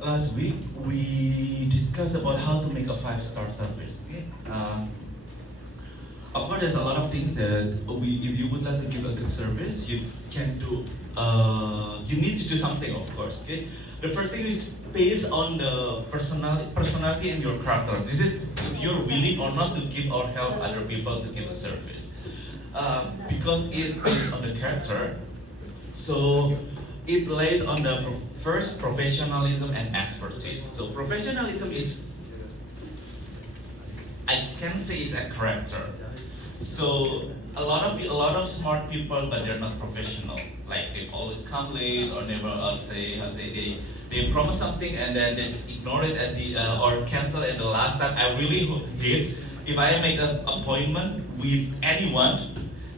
Last week we discussed about how to make a five-star service. Okay. Of course, there's a lot of things that if you would like to give a good service, you can do. You need to do something, of course. Okay. The first thing is based on the personality and your character. This is if you're willing or not to give or help other people to give a service. Because it is on the character, so it lays on the first professionalism and expertise. So professionalism is, I can say, is a character. So a lot of smart people, but they're not professional. Like they always come late or never say they promise something and then they ignore it at the or cancel at the last time. I really hate if I make an appointment with anyone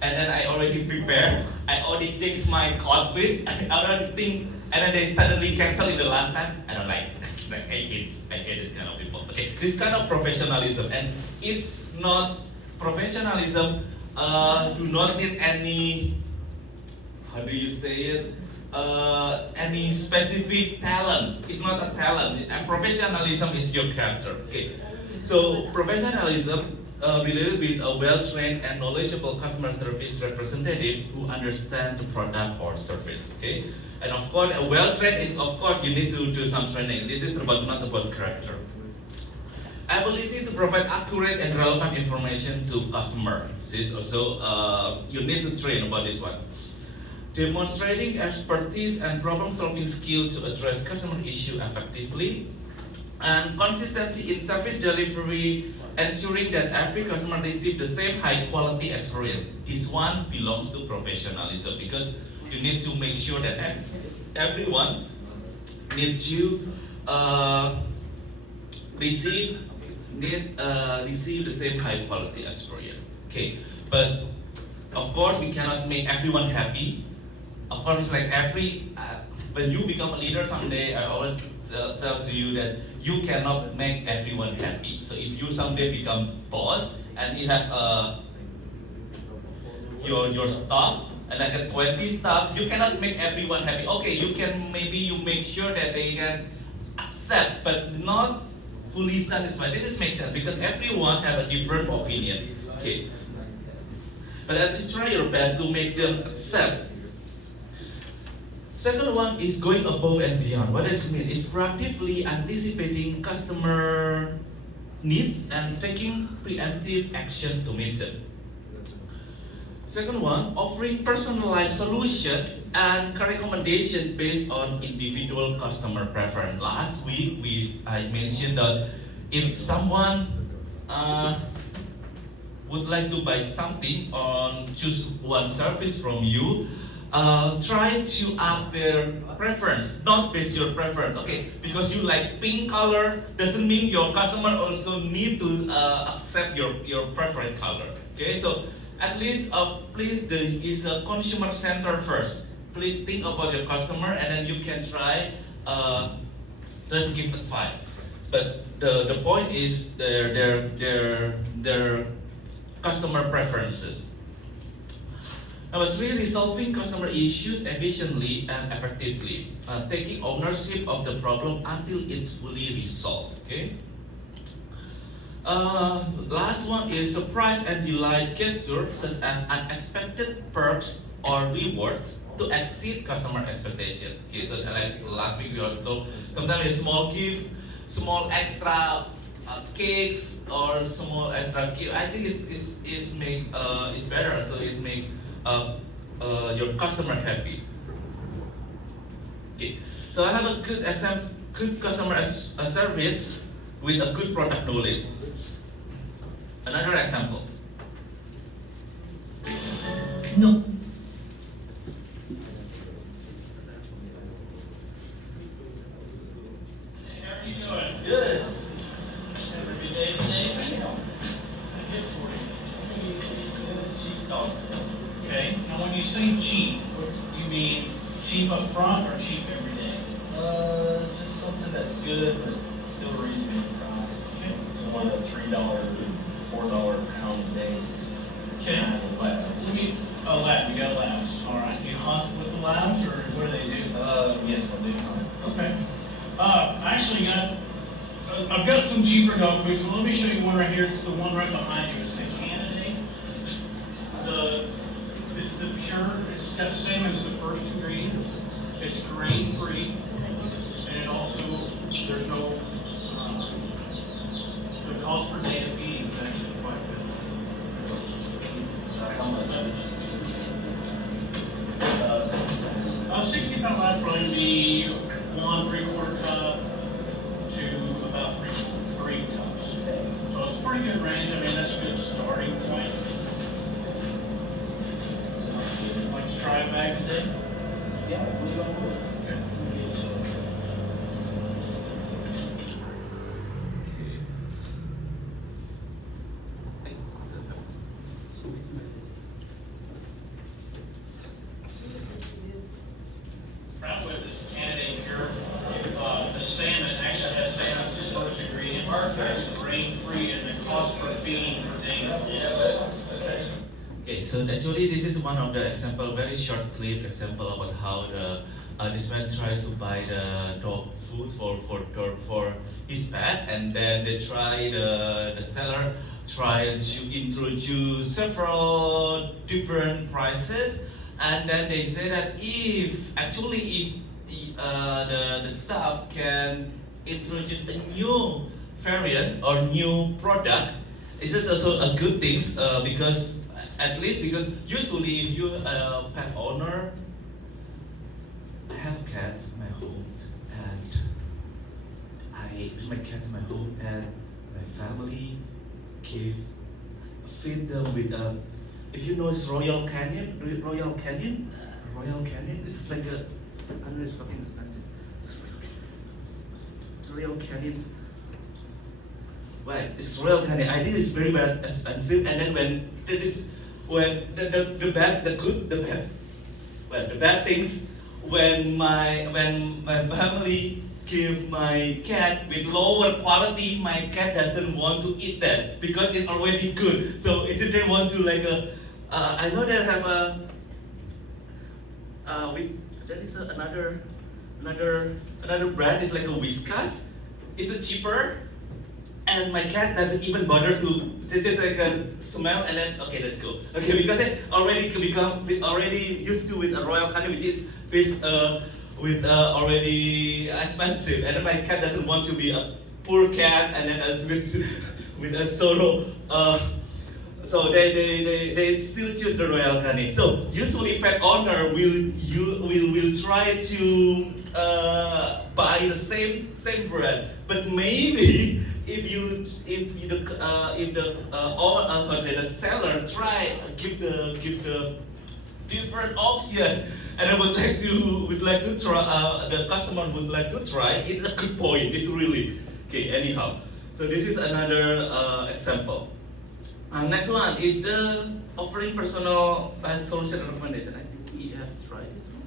and then I already prepare, I already fix my outfit, I already think, and then they suddenly cancel it the last time. I don't like I hate this kind of people. Okay, this kind of professionalism, and it's not professionalism. Do not need any, how do you say it? Any specific talent. It's not a talent. And professionalism is your character. Okay, so professionalism related with a well-trained and knowledgeable customer service representative who understand the product or service. Okay, and of course, a well-trained is, of course, you need to do some training. This is about not about character. Ability to provide accurate and relevant information to customer. This is also you need to train about this one. Demonstrating expertise and problem-solving skill to address customer issue effectively, and consistency in service delivery, ensuring that every customer receives the same high-quality experience. This one belongs to professionalism because you need to make sure that everyone needs to receive the same high-quality experience. Okay, but of course we cannot make everyone happy. Of course, it's like when you become a leader someday, I always tell to you that you cannot make everyone happy. So if you someday become boss and you have your staff and like a 20 staff, you cannot make everyone happy. Okay, you can you make sure that they can accept, but not fully satisfied. This makes sense because everyone have a different opinion. Okay, but at least try your best to make them accept. Second one is going above and beyond. What does it mean? It's proactively anticipating customer needs and taking preemptive action to meet them. Second one, offering personalized solution and recommendation based on individual customer preference. Last week I mentioned that if someone would like to buy something or choose one service from you, try to ask their preference, not based your preference. Okay, because you like pink color doesn't mean your customer also need to accept your preferred color. Okay, so at least please is a consumer center first. Please think about your customer and then you can try to give advice. But the point is their customer preferences. Number three, resolving customer issues efficiently and effectively, taking ownership of the problem until it's fully resolved. Okay. Last one is surprise and delight gestures such as unexpected perks or rewards to exceed customer expectation. Okay, so like last week we already told, sometimes a small gift, small extra cakes or small extra gift. I think it's better, so it make your customer happy. Okay, so I have a good example, good customer service with a good product knowledge. Another example. No. How are you doing? Good. Every day today. Good for you. Okay. Now, when you say cheap, you mean cheap up front or cheap every day? Just something that's good but still reasonably priced. Okay. You want a $3, $4 pound a day. Okay. Lab. Oh, lab. You got labs. All right. Do you hunt with the labs, or what do they do? Yes, I do hunt. Okay. I I actually got, I've got some cheaper dog food, so let me show you one right here. It's the one right behind you. It's the Candidate. It's the pure, it's got the same as the first ingredient. It's grain free, and it also, there's no, the cost per day of feeding is actually quite good. How much? 60-pound live probably gonna be 1 3/4 cup to about 3 cups. So it's a pretty good range. I mean, that's a good starting point. Like to try a bag today? Yeah, what do you want to do? Right with this Candidate Pure, the salmon actually has salmon as its first ingredient. It's grain free and the cost per feeding per day is Okay, so actually this is one of the example, very short clip example about how this man tried to buy the dog food for his pet, and then they try the seller tried to introduce several different prices, and then they say that if the staff can introduce a new variant or new product, this is also a good thing because at least because usually if you're a pet owner, I have cats in my home and I my cats in my home and my family feed them with if you know it's Royal Canin, this is like a, I know it's fucking expensive. It's Royal Canin. Right, it's Royal Canin. I think it's very expensive. And then when the bad things when my family give my cat with lower quality, my cat doesn't want to eat that because it's already good. So it didn't want to like I know they have there is another brand. It's like a Whiskas. It's a cheaper, and my cat doesn't even bother to just like smell and then okay, let's go. Okay, because it already used to with a Royal Canin, which is with already expensive, and then my cat doesn't want to be a poor cat and then with a solo. So they still choose the Royal Canin. So usually pet owner will try to buy the same brand, but maybe if the seller try give the different option and would like to try the customer would like to try, it's a good point. It's really okay. Anyhow, so this is another example. Next one is the offering personal solution recommendation. I think we have tried this one.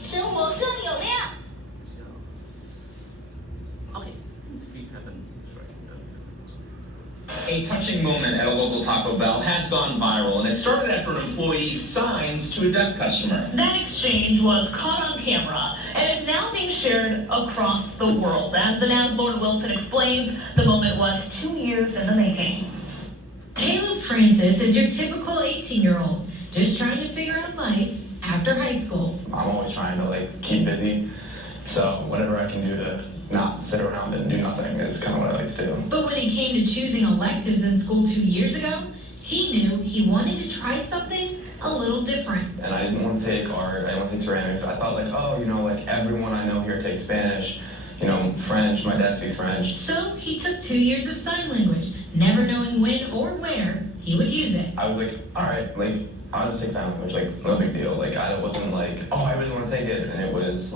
生活更有料。 Okay, we haven't tried. A touching moment at a local Taco Bell has gone viral, and it started after an employee signs to a deaf customer. That exchange was caught on camera and is now being shared across the world. As the NAS Lord Wilson explains, the moment was 2 years in the making. Caleb Francis is your typical 18-year-old, just trying to figure out life after high school. I'm always trying to keep busy, so whatever I can do to not sit around and do nothing is kind of what I like to do. But when it came to choosing electives in school 2 years ago, he knew he wanted to try something a little different. And I didn't want to take art, I didn't want to take ceramics. I thought everyone I know here takes Spanish, French, my dad speaks French. So he took 2 years of sign language, never knowing when or where he would use it. I was like, all right, I'll just take sign language, no big deal. I wasn't oh, I really want to take it. And it was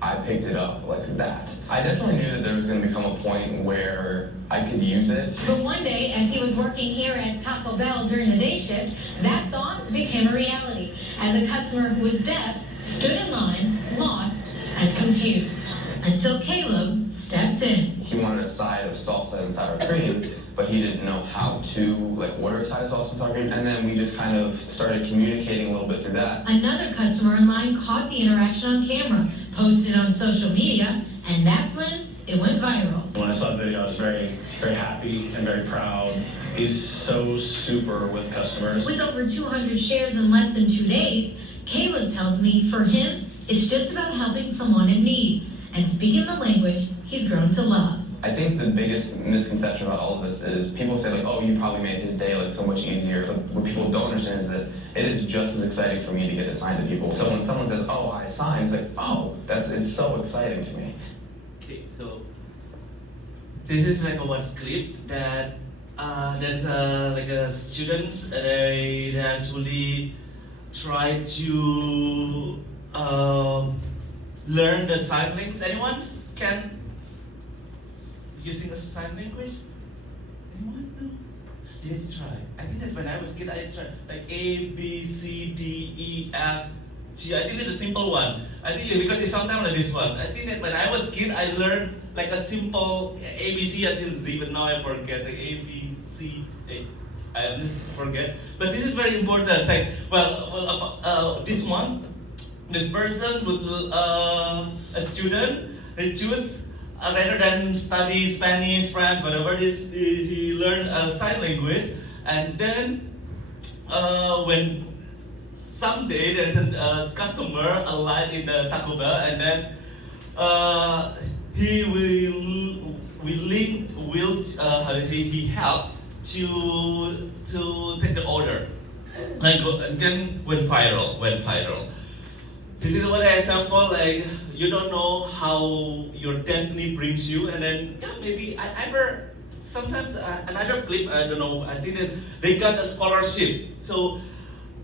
I picked it up like that. I definitely knew that there was going to become a point where I could use it. But one day, as he was working here at Taco Bell during the day shift, that thought became a reality as a customer who was deaf stood in line, lost and confused, until Caleb stepped in. He wanted a side of salsa and sour cream, but he didn't know how to like order a side of sauce and sour cream. And then we just kind of started communicating a little bit through that. Another customer in line caught the interaction on camera, posted on social media, and that's when it went viral. When I saw the video, I was very, very happy and very proud. He's so super with customers. With over 200 shares in less than 2 days, Caleb tells me for him, it's just about helping someone in need and speaking the language he's grown to love. I think the biggest misconception about all of this is people say like, oh, you probably made his day like so much easier. But what people don't understand is that it is just as exciting for me to get to sign to people. So when someone says, oh, I signed, it's like, oh, it's so exciting to me. Okay, so this is like a one script that there's like a students they actually try to learn the sign language. Anyone can using a sign language? Anyone? No? You have to try. I think that when I was kid, I tried like A, B, C, D, E, F, G. I think it's a simple one. I think because it's sometimes like this one. I think that when I was kid, I learned like a simple A, B, C until Z, but now I forget like A, B, C, A. I just forget. But this is very important. Like, this one, this person would a student, they choose rather than study Spanish, French, whatever it is, he learned a sign language, and then when someday there's a customer alive in the Taco Bell, and then he he help to take the order, and then went viral. This is one example, like you don't know how your destiny brings you, and then maybe sometimes another clip, I don't know, I think that they got a scholarship. So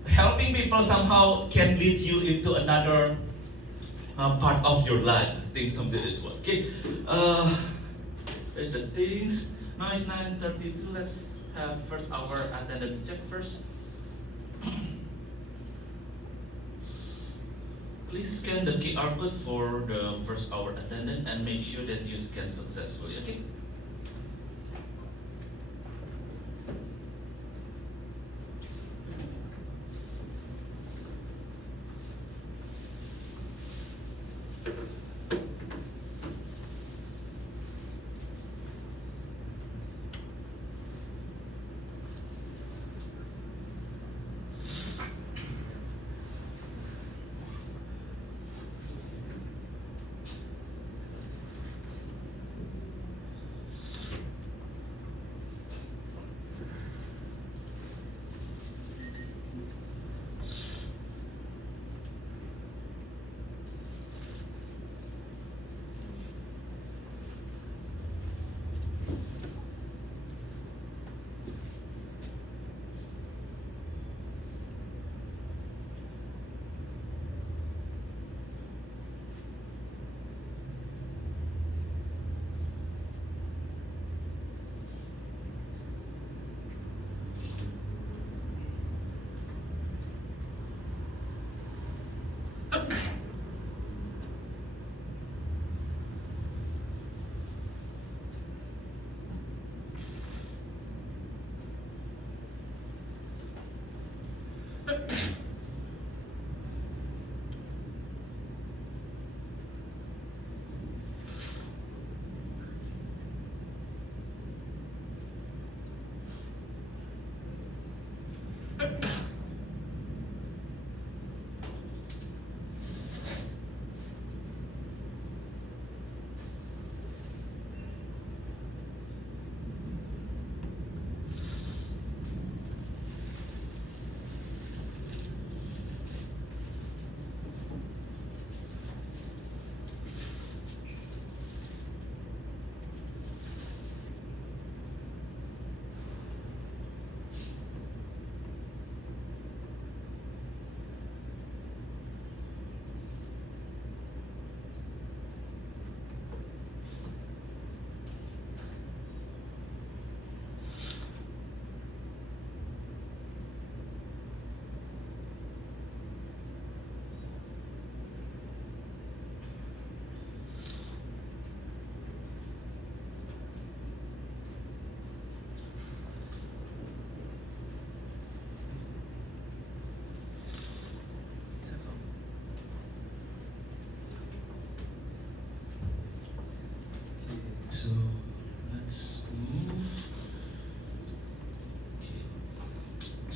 helping people somehow can lead you into another part of your life. I think something this one. Okay, there's the things. Now it's 9:32. Let's have first hour attendance check first. Please scan the QR code for the first hour attendance and make sure that you scan successfully, okay?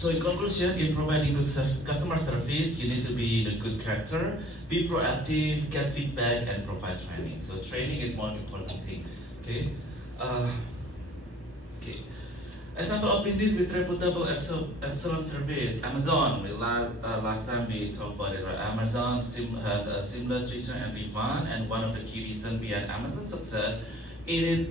So in conclusion, in providing good customer service, you need to be in a good character, be proactive, get feedback, and provide training. So training is one important thing. Okay. Okay. Example of business with reputable excellent service. Amazon. Last time we talked about it. Right? Amazon has a seamless return and refund, and one of the key reasons behind Amazon's success is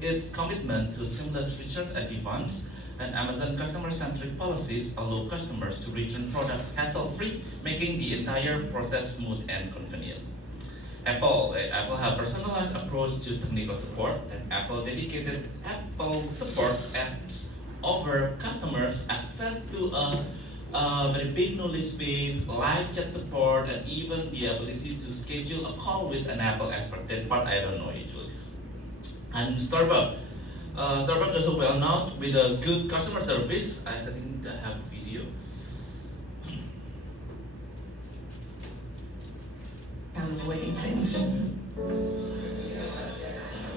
its commitment to seamless returns and refunds. And Amazon customer-centric policies allow customers to return product hassle-free, making the entire process smooth and convenient. Apple have personalized approach to technical support, and Apple dedicated Apple support apps offer customers access to a very big knowledge base, live chat support, and even the ability to schedule a call with an Apple expert. That part I don't know usually. And Starbucks. Starbucks is also well known with a good customer service. I think I have a video. Waiting things. A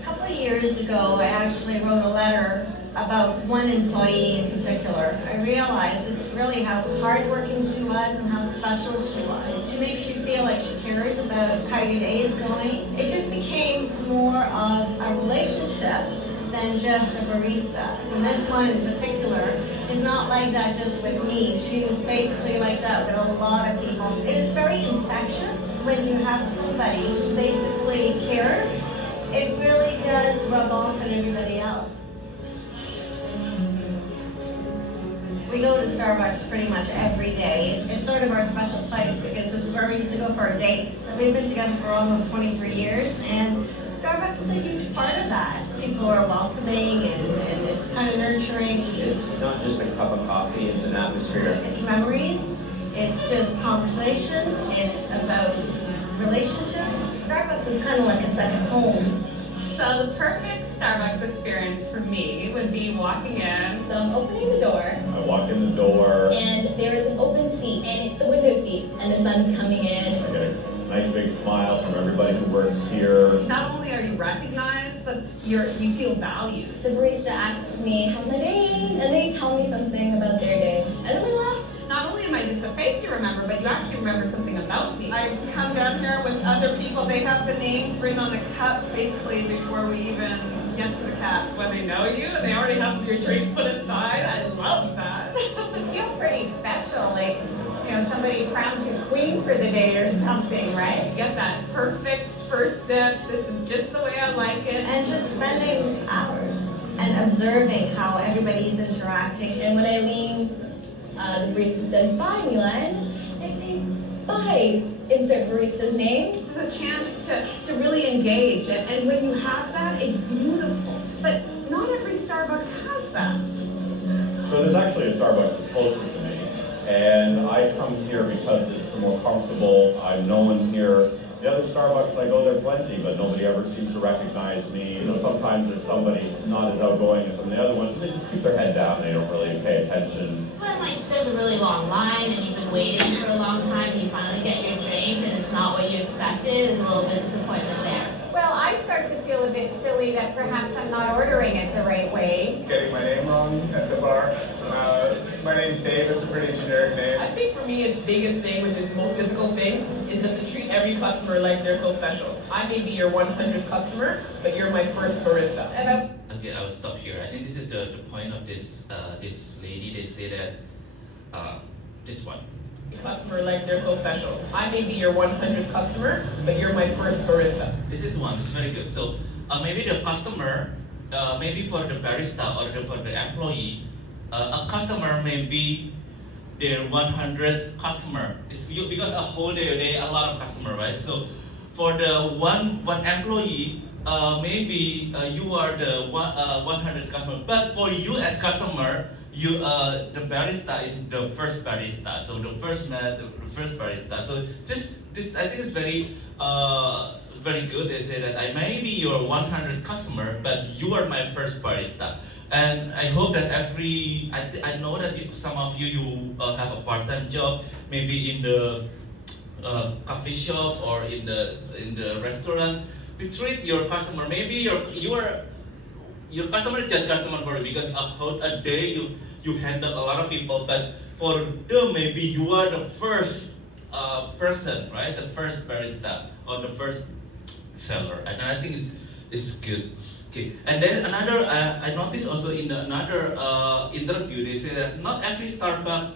couple of years ago, I actually wrote a letter about one employee in particular. I realized just really how hardworking she was and how special she was. She makes you feel like she cares about how your day is going. It just became more of a relationship than just a barista. And this one in particular is not like that just with me. She was basically like that with a lot of people. It is very infectious when you have somebody who basically cares. It really does rub off on everybody else. We go to Starbucks pretty much every day. It's sort of our special place because this is where we used to go for our dates. We've been together for almost 23 years, and Starbucks is a huge part of that. People are welcoming, and it's kind of nurturing. It's not just a cup of coffee, it's an atmosphere. It's memories, it's just conversation, it's about relationships. Starbucks is kind of like a second home. So the perfect Starbucks experience for me would be walking in. So I'm opening the door. I walk in the door. And there is an open seat, and it's the window seat, and the sun's coming in. I get a nice big smile from everybody who works here. Not only are you recognized, but you feel valued. The barista asks me how my day is, and they tell me something about their day. And then we laugh. Not only am I just a face you remember, but you actually remember something about me. I come down here with other people. They have the names written on the cups basically before we even get to the cups. When they know you, they already have your drink put aside. I love that. You feel pretty special, like, you know, somebody crowned you queen for the day or something, right? Get that perfect first sip. This is just the way I like it. And just spending hours and observing how everybody's interacting. And when I leave, the barista says, "Bye, Milan." I say, "Bye," insert barista's name. This is a chance to really engage, and when you have that, it's beautiful. But not every Starbucks has that. So there's actually a Starbucks that's closer to me, and I come here because it's more comfortable. I'm known here. The other Starbucks, I go there plenty, but nobody ever seems to recognize me. You know, sometimes there's somebody not as outgoing as some of the other ones. They just keep their head down. They don't really pay attention. When like there's a really long line and you've been waiting for a long time and you finally get your drink and it's not what you expected, there's a little bit of disappointment there. Well, I start to feel a bit silly that perhaps I'm not ordering it the right way. Getting my name wrong at the bar. My name's Dave, it's a pretty generic name. I think for me, its biggest thing, which is the most difficult thing, is just to treat every customer like they're so special. I may be your 100th customer, but you're my first barista. Okay, I will stop here. I think this is the point of this this lady. They say that this one. Customer like they're so special. I may be your 100th customer, but you're my first barista. This is one. It's very good. So maybe the customer, maybe for the barista or for the employee, a customer may be their 100th customer. It's because a whole day a lot of customer, right? So for the one employee, maybe you are the 100th customer. But for you as customer, you the barista is the first barista. So the first barista. So this I think is very very good. They say that I may be your 100th customer, but you are my first barista. And I hope that I know that some of you have a part-time job, maybe in the coffee shop or in the restaurant. To treat your customer, maybe your customer is just customer for you because a day you handle a lot of people, but for them maybe you are the first person, right? The first barista or the first seller, and I think it's good. Okay, and then another I noticed also in another interview they say that not every Starbucks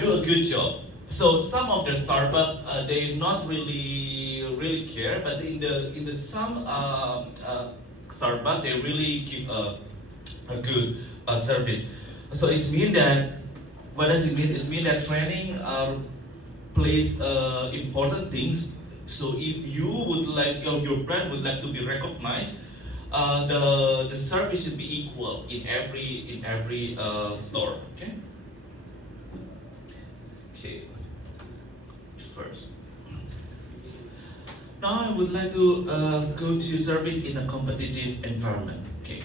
do a good job. So some of the Starbucks they not really care, but in the some Starbucks they really give a good service. So it means that what does it mean? It means that training plays important things. So if you would like your brand would like to be recognized, the service should be equal in every store. Okay. Okay. First. Now I would like to go to service in a competitive environment. Okay.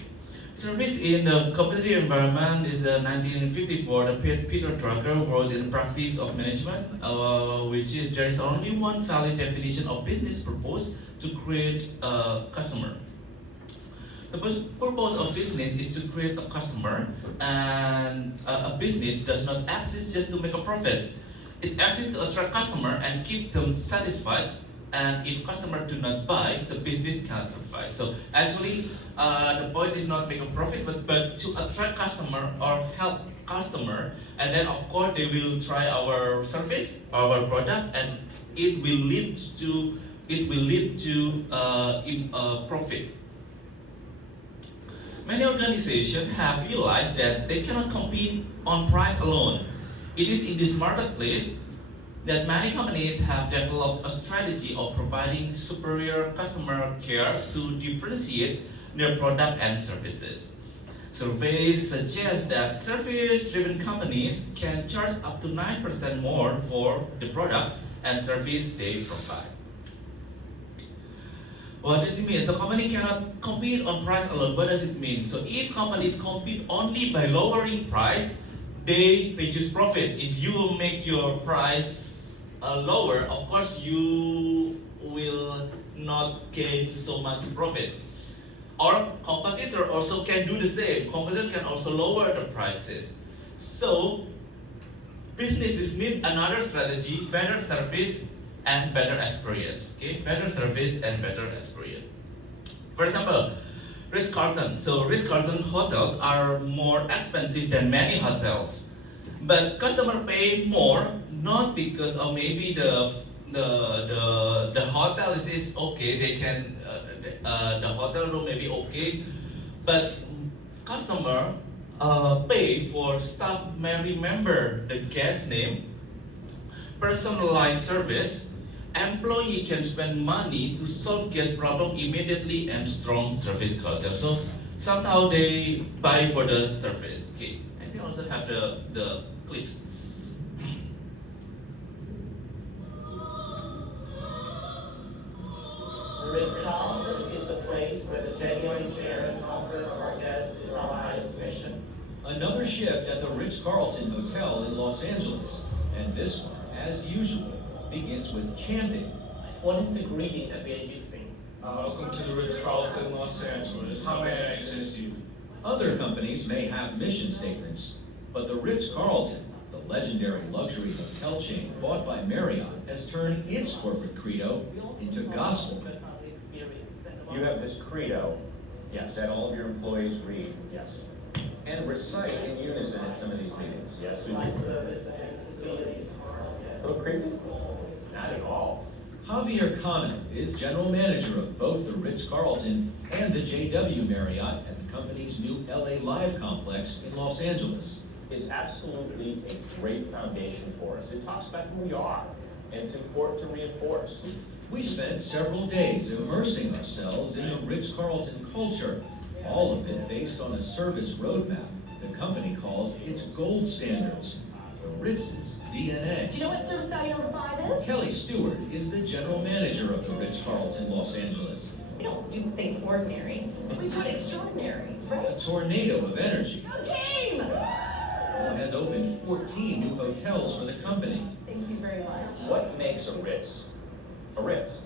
Service in a competitive environment is 1954. Peter Drucker wrote in Practice of Management, which is there is only one valid definition of business purpose: to create a customer. The purpose of business is to create a customer, and a business does not exist just to make a profit. It exists to attract customer and keep them satisfied. And if customers do not buy, the business cannot survive. So actually, the point is not make a profit, but to attract customer or help customer, and then of course they will try our service, our product, and it will lead to profit. Many organizations have realized that they cannot compete on price alone. It is in this marketplace that many companies have developed a strategy of providing superior customer care to differentiate their product and services. Surveys suggest that service-driven companies can charge up to 9% more for the products and service they provide. What does it mean? So company cannot compete on price alone. What does it mean? So if companies compete only by lowering price, they reduce profit. If you make your price lower, of course you will not gain so much profit. Or competitor also can do the same. Competitor can also lower the prices. So businesses need another strategy: better service and better experience. Okay, better service and better experience. For example, Ritz-Carlton. So Ritz-Carlton hotels are more expensive than many hotels, but customer pay more not because of maybe the hotel is okay. They can the hotel room may be okay, but customer pay for staff may remember the guest name, personalized service. Employee can spend money to solve guest problem immediately, and strong service culture. So somehow they buy for the service. Okay, I think I also have the clips. Ritz-Carlton is a place where the genuine care and comfort of our guests is our highest mission. Another shift at the Ritz-Carlton Hotel in Los Angeles, and this one, as usual, begins with chanting. What is the greeting that we are using? Welcome to the Ritz-Carlton Los Angeles. How may I assist you? Other companies may have mission statements, but the Ritz-Carlton, the legendary luxury hotel chain bought by Marriott, has turned its corporate credo into gospel. You have this credo, yes, that all of your employees read, yes, and recite in unison at some of these meetings. Yes, we do. Feel creepy? Not at all. Javier Cano is general manager of both the Ritz-Carlton and the JW Marriott at the company's new LA Live complex in Los Angeles. Is absolutely a great foundation for us. It talks about who we are, and it's important to reinforce. We spent several days immersing ourselves in the Ritz-Carlton culture, all of it based on a service roadmap the company calls its gold standards, the Ritz's DNA. Do you know what service value number 5 is? Kelly Stewart is the general manager of the Ritz-Carlton Los Angeles. We don't do things ordinary. We do it extraordinary, right? A tornado of energy. Go team! Has opened 14 new hotels for the company. Thank you very much. What makes a Ritz a Ritz?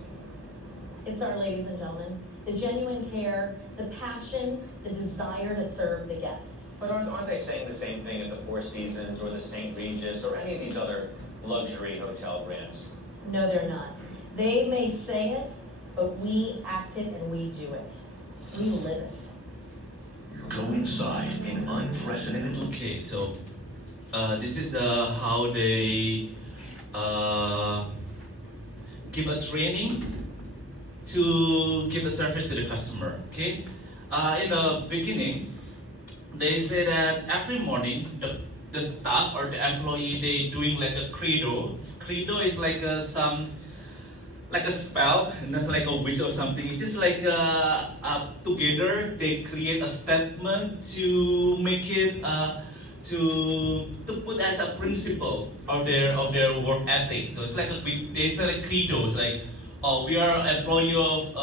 It's our ladies and gentlemen, the genuine care, the passion, the desire to serve the guest. But aren't they saying the same thing at the Four Seasons or the St. Regis or any of these other luxury hotel brands? No, they're not. They may say it, but we act it and we do it. We live it. Go inside an unprecedented look. Okay, so this is how they give a training to give a service to the customer. Okay, in the beginning, they say that every morning the staff or the employee they doing like a credo. Credo is like like a spell, and that's like a witch or something. It's just like together they create a statement to make it to put as a principle of their work ethic. So it's like they say like credos, like we are employee of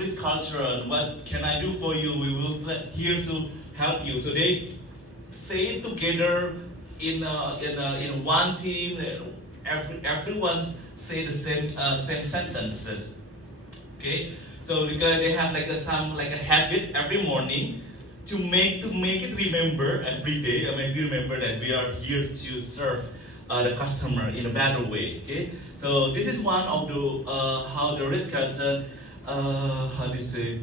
Ritz Carlton. What can I do for you? We will here to help you. So they say it together in one team. Everyone say the same sentences. Okay, so because they have like some habits every morning to make it remember every day. I mean, we remember that we are here to serve the customer in a better way. Okay, so this is one of the how the Ritz Carlton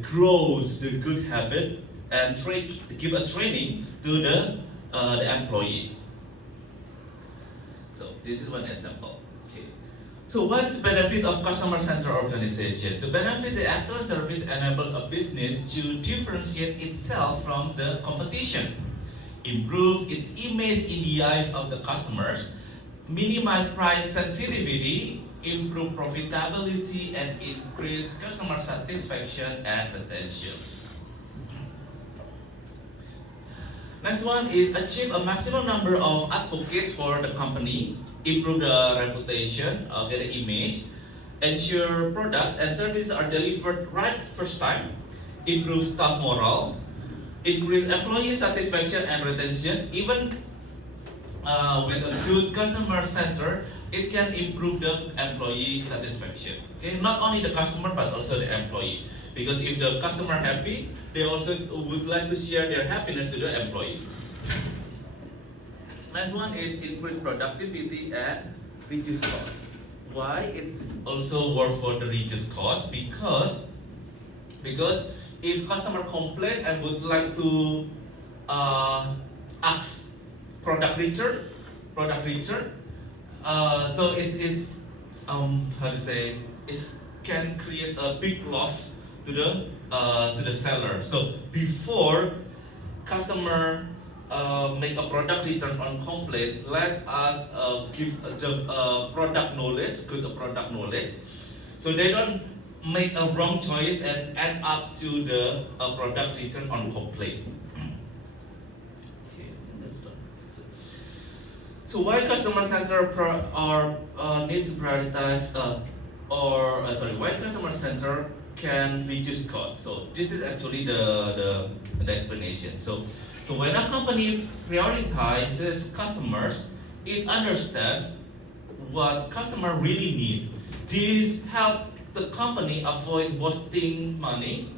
grows the good habit and give a training to the employee. So this is one example. Okay. So what is the benefit of customer-centered organization? The benefit the excellent service enables a business to differentiate itself from the competition, improve its image in the eyes of the customers, minimize price sensitivity, improve profitability, and increase customer satisfaction and retention. Next one is achieve a maximum number of advocates for the company, improve the reputation, get the image, ensure products and services are delivered right first time, improve staff morale, increase employee satisfaction and retention. Even with a good customer center, it can improve the employee satisfaction. Okay, not only the customer but also the employee. Because if the customer happy, they also would like to share their happiness to the employee. Next one is increase productivity and reduce cost. Why it's also work for the reduce cost? Because if customer complain and would like to ask product return, so it is it can create a big loss to the seller. So before customer make a product return on complaint, let us give the product knowledge, good product knowledge, so they don't make a wrong choice and end up to the product return on complaint. Okay, so why customer center need to prioritize why customer center can reduce costs? So this is actually the explanation. So when a company prioritizes customers, it understands what customer really need. This helps the company avoid wasting money.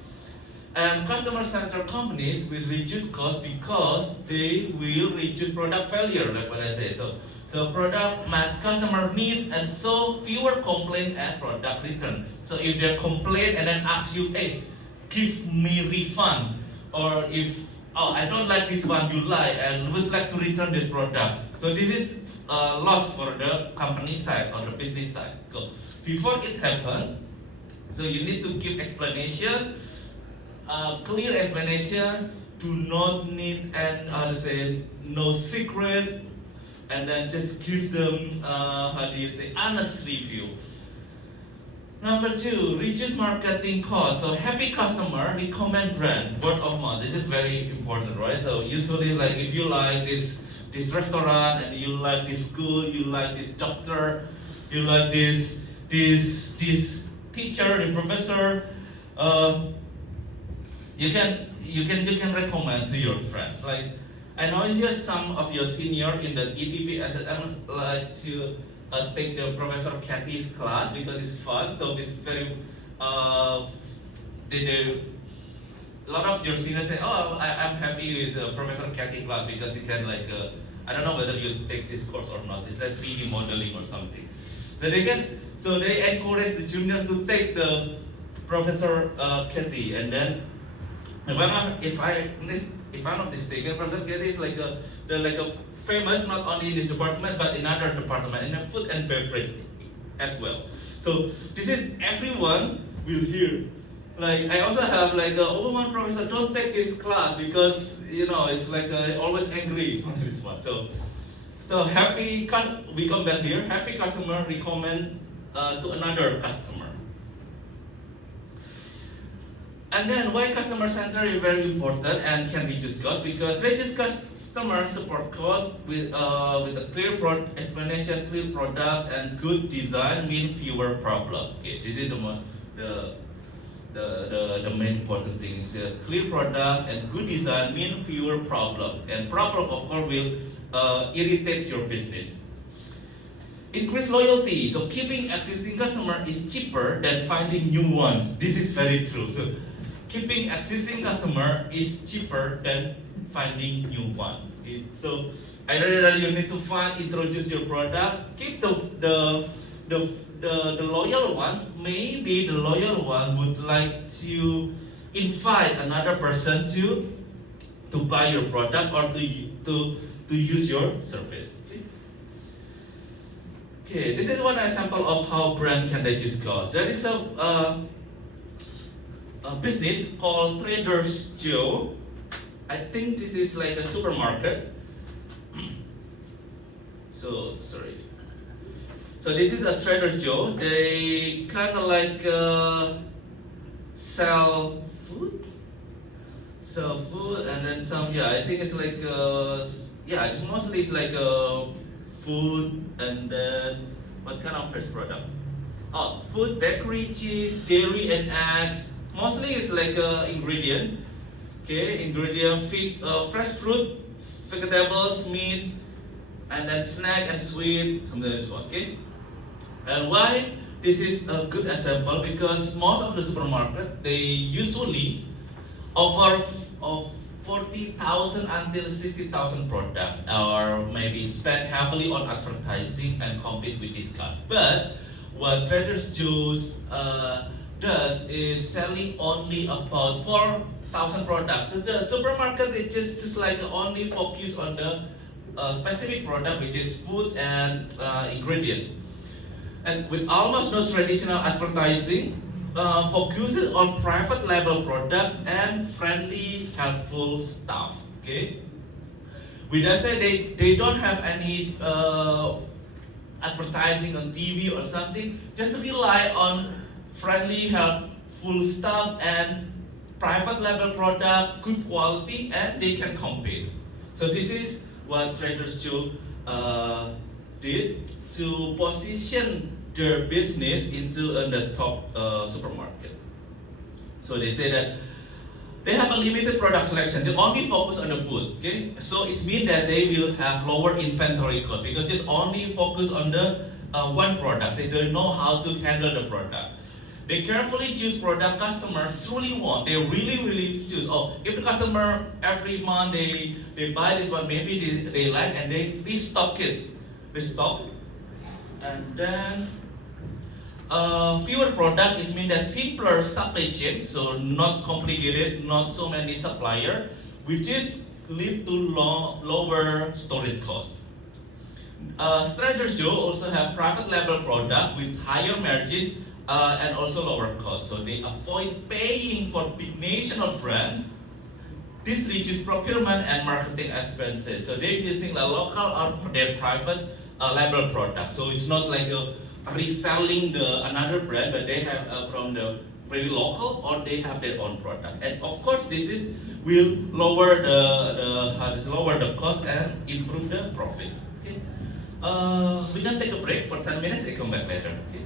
And customer-centered companies will reduce costs because they will reduce product failure, like what I said. So product match customer needs and so fewer complaint and product return. So if they complain and then ask you, hey, give me refund, or if I don't like this one you like and would like to return this product. So this is loss for the company side or the business side. So before it happens, so you need to give explanation, clear explanation. Do not need no secret. And then just give them, honest review. Number 2, reduce marketing costs. So happy customer recommend brand, word of mouth. This is very important, right? So usually, like if you like this restaurant and you like this school, you like this doctor, you like this teacher, the professor, you can recommend to your friends. Like I know it's just some of your senior in the ETP SSM like to take the Professor Kathy's class because it's fun. So it's very a lot of your seniors say, oh, I'm happy with Professor Kathy class because you can like, I don't know whether you take this course or not. It's like 3D modeling or something. So they encourage the junior to take the Professor Kathy, and then if I'm not mistaken, Professor Kathy is like a famous not only in this department but in other department, in the food and beverage as well. So this is everyone will hear. Like I also have like one professor, don't take this class because it's like always angry on this one. So happy we come back here. Happy customer recommend to another customer. And then why customer center is very important and can reduce cost, because reduce customer support cost with a clear explanation, clear products, and good design mean fewer problems. Okay, this is the main important thing is clear product and good design mean fewer problem, and problem of course will irritate your business. Increase loyalty, so keeping existing customer is cheaper than finding new ones. This is very true. So keeping existing customer is cheaper than finding new one. Okay? So either you need to introduce your product, keep the loyal one. Maybe the loyal one would like to invite another person to buy your product or to use your service. Okay, this is one example of how brand can reduce cost. There is a business called Trader's Joe. I think this is like a supermarket. So this is a Trader Joe. They kind of like sell food, and then some. Yeah, I think it's like it's mostly it's like food, and then what kind of fresh product? Oh, food, bakery, cheese, dairy, and eggs. Mostly it's like ingredient. Okay, ingredient: feed, fresh fruit, vegetables, meat, and then snack and sweet, something like this one. Okay. And why this is a good example? Because most of the supermarket, they usually offer 40,000 until 60,000 product, or maybe spend heavily on advertising and compete with discount. But what Trader Joe's does is selling only about 4,000 products. So the supermarket is just like only focus on the specific product, which is food and ingredients. And with almost no traditional advertising, focuses on private label products and friendly, helpful staff. Okay, we don't say they don't have any advertising on TV or something. Just rely on friendly, helpful staff and private label product, good quality, and they can compete. So this is what Trader Joe did to position their business into the top supermarket. So they say that they have a limited product selection. They only focus on the food. Okay, so it means that they will have lower inventory cost because just only focus on the one product. They don't know how to handle the product. They carefully choose product customer truly want. They really choose. Oh, if the customer every month they buy this one, maybe they like, and they restock it. And then fewer product is mean that simpler supply chain, so not complicated, not so many supplier, which is lead to lower storage cost. Trader Joe also have private label product with higher margin and also lower cost, so they avoid paying for big national brands. This reduces procurement and marketing expenses. So they're using the local or their private label product. So it's not like reselling another brand, but they have from the very local, or they have their own product. And of course, this will lower the cost and improve the profit. Okay. We're gonna take a break for 10 minutes. I come back later. Okay.